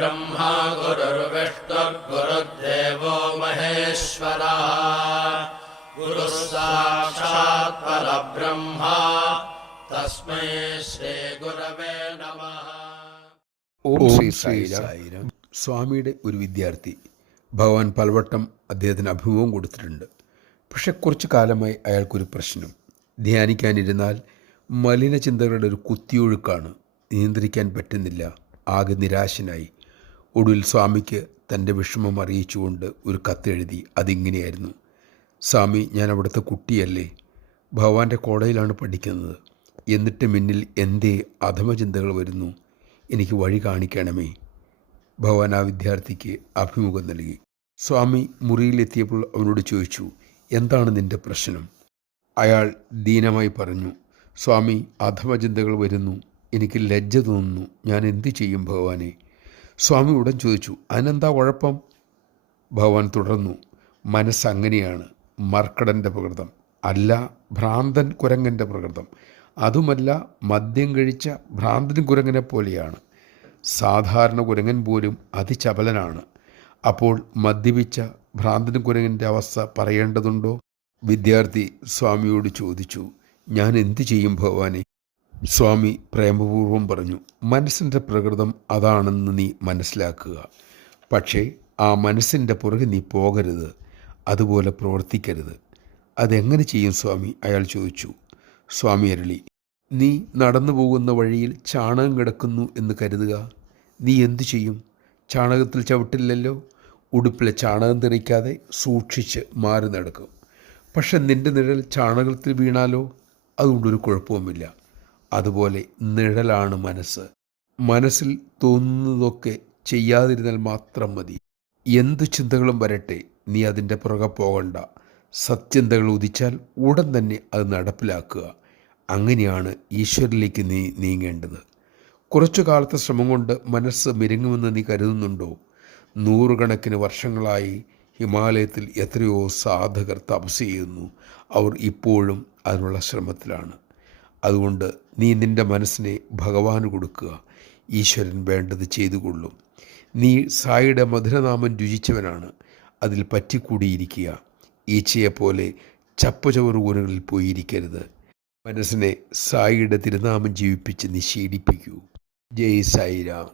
गुरुर्ब्रह्मा गुरुर्विष्णुर्गुरुर्देवो महेश्वरः गुरुः साक्षात् परब्रह्मा तस्मै ശ്രീഗുരവേ നമഃ. ഓം ശ്രീ സായിരാം. സ്വാമിയുടെ ഒരു വിദ്യാർത്ഥി ഭഗവാൻ പലവട്ടം അദ്ദേഹത്തിന് അഭിമുഖം കൊടുത്തിട്ടുണ്ട്. പക്ഷെ കുറച്ചു കാലമായി അയാൾക്കൊരു പ്രശ്നം. ധ്യാനിക്കാനിരുന്നാൽ മലിനചിന്തകളുടെ ഒരു കുത്തിയൊഴുക്കാണ്, നിയന്ത്രിക്കാൻ പറ്റുന്നില്ല. ആകെ നിരാശനായി. ഒടുവിൽ സ്വാമിക്ക് തൻ്റെ വിഷമം അറിയിച്ചുകൊണ്ട് ഒരു കത്തെഴുതി. അതിങ്ങനെയായിരുന്നു: സ്വാമി, ഞാൻ അവിടുത്തെ കുട്ടിയല്ലേ, ഭഗവാന്റെ കോളേജിലാണ് പഠിക്കുന്നത്. എന്നിട്ട് മുന്നിൽ എന്തേ അധമചിന്തകൾ വരുന്നു? എനിക്ക് വഴി കാണിക്കണമേ. ഭഗവാൻ ആ വിദ്യാർത്ഥിക്ക് അഭിമുഖം നൽകി. സ്വാമി മുറിയിലെത്തിയപ്പോൾ അവനോട് ചോദിച്ചു, എന്താണ് നിൻ്റെ പ്രശ്നം? അയാൾ ദീനമായി പറഞ്ഞു, സ്വാമി, അധമചിന്തകൾ വരുന്നു, എനിക്ക് ലജ്ജ തോന്നുന്നു, ഞാൻ എന്തു ചെയ്യും ഭഗവാനെ? സ്വാമി ഉടൻ ചോദിച്ചു, അതിനെന്താ കുഴപ്പം? ഭഗവാൻ തുടർന്നു, മനസ്സങ്ങനെയാണ്, മർക്കടൻ്റെ പ്രകൃതം അല്ല, ഭ്രാന്തൻ കുരങ്ങൻ്റെ പ്രകൃതം. അതുമല്ല, മദ്യം കഴിച്ച ഭ്രാന്തൻ കുരങ്ങനെ പോലെയാണ്. സാധാരണ കുരങ്ങൻ പോലും അതിചപലനാണ്. അപ്പോൾ മദ്യപിച്ച ഭ്രാന്തൻ കുരങ്ങൻ്റെ അവസ്ഥ പറയേണ്ടതുണ്ടോ? വിദ്യാർത്ഥി സ്വാമിയോട് ചോദിച്ചു, ഞാൻ എന്തു ചെയ്യും ഭഗവാനെ? സ്വാമി പ്രേമപൂർവം പറഞ്ഞു, മനസ്സിൻ്റെ പ്രകൃതം അതാണെന്ന് നീ മനസ്സിലാക്കുക. പക്ഷേ ആ മനസ്സിൻ്റെ പുറകെ നീ പോകരുത്, അതുപോലെ പ്രവർത്തിക്കരുത്. അതെങ്ങനെ ചെയ്യും സ്വാമി? അയാൾ ചോദിച്ചു. സ്വാമി അരുളി, നീ നടന്നു പോകുന്ന വഴിയിൽ ചാണകം കിടക്കുന്നു എന്ന് കരുതുക. നീ എന്തു ചെയ്യും? ചാണകത്തിൽ ചവിട്ടില്ലല്ലോ. ഉടുപ്പിലെ ചാണകം തെറിക്കാതെ സൂക്ഷിച്ച് മാറി നടക്കും. പക്ഷെ നിൻ്റെ നിഴൽ ചാണകത്തിൽ വീണാലോ? അതുകൊണ്ടൊരു കുഴപ്പവുമില്ല. അതുപോലെ നിഴലാണ് മനസ്സ്. മനസ്സിൽ തോന്നുന്നതൊക്കെ ചെയ്യാതിരുന്നാൽ മാത്രം മതി. എന്തു ചിന്തകളും വരട്ടെ, നീ അതിൻ്റെ പുറകെ പോകണ്ട. സത്യന്തകൾ ഉദിച്ചാൽ ഉടൻ തന്നെ അത് നടപ്പിലാക്കുക. അങ്ങനെയാണ് ഈശ്വരനിലേക്ക് നീ നീങ്ങേണ്ടത്. കുറച്ചു കാലത്തെ ശ്രമം കൊണ്ട് മനസ്സ് മിരുങ്ങുമെന്ന് നീ കരുതുന്നുണ്ടോ? 100 കണക്കിന് വർഷങ്ങളായി ഹിമാലയത്തിൽ എത്രയോ സാധകർ തപസ് ചെയ്യുന്നു. അവർ ഇപ്പോഴും അതിനുള്ള ശ്രമത്തിലാണ്. അതുകൊണ്ട് നീ നിൻ്റെ മനസ്സിനെ ഭഗവാന് കൊടുക്കുക. ഈശ്വരൻ വേണ്ടത് ചെയ്തുകൊള്ളും. നീ സായിയുടെ മധുരനാമം രുചിച്ചവനാണ്. അതിൽ പറ്റിക്കൂടിയിരിക്കുക. ഈച്ചയെപ്പോലെ ചപ്പുചവറുകൂനുകളിൽ പോയിരിക്കരുത്. മനസ്സിനെ സായിയുടെ തിരുനാമം ജീവിപ്പിച്ച് നിഷേധിപ്പിക്കൂ. ജയ് സായിരാം.